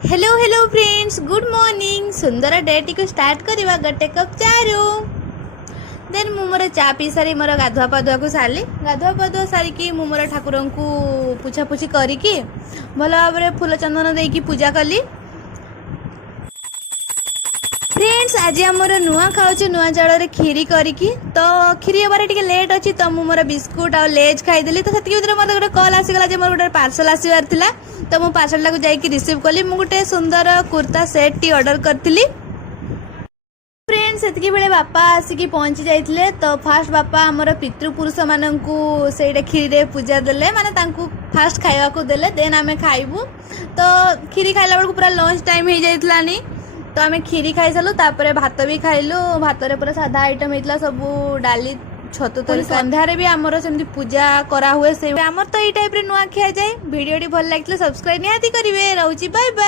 Hello hello friends, good morning. सुंदर day T को start करवा गोटे कप चारू। देन मु मोर चा पी सारी मोर गाधुआ पाधुआ को सारी गाधुआ पाधुआ सारिकी मु मोर ठाकुर को पुछापुछी करिकी भल भाव में फूल चंदन देकी पूजा कली। फ्रेंड्स आज आमर नुआ खाऊँ नुआ चाउल खीरी करिकी तो खीरी हबार टिके लेट अच्छी तो मु मोर बिस्कुट और लेज खाईदेली। तो से मत गोटे कल आसीगला मोर गोटे पार्सल आसबार थिला तो मु पार्सल टाक जाइए रिसीव कली। मु गोटे सुंदर कुर्ता सेट टी ऑर्डर करथिली। फ्रेंड्स सेतिकी बेले बापा आसिकी पहुंची जाइथिले तो फास्ट बापा हमर पितृपुरुष माननकु सेटा खीरी रे पूजा देले माने तांकु फास्ट खाइबा को देले। देन आमे खाइबू तो खीरी खाइला बेलकु पूरा लंच टाइम हो जाइतलानी तो आमे खीरी खाई सालु। तापरे भात भी खाइलु। भात रे पूरा सादा आइटम हेतला सब डाली छतु तरी संध्यारे भी आमर सेमती पूजा करा हुए से आमर तो ई टाइप रे नुआ खिया जाए। वीडियो टी भल लागितले सब्सक्राइब निहाती करिवे। रहउची बाय बाय।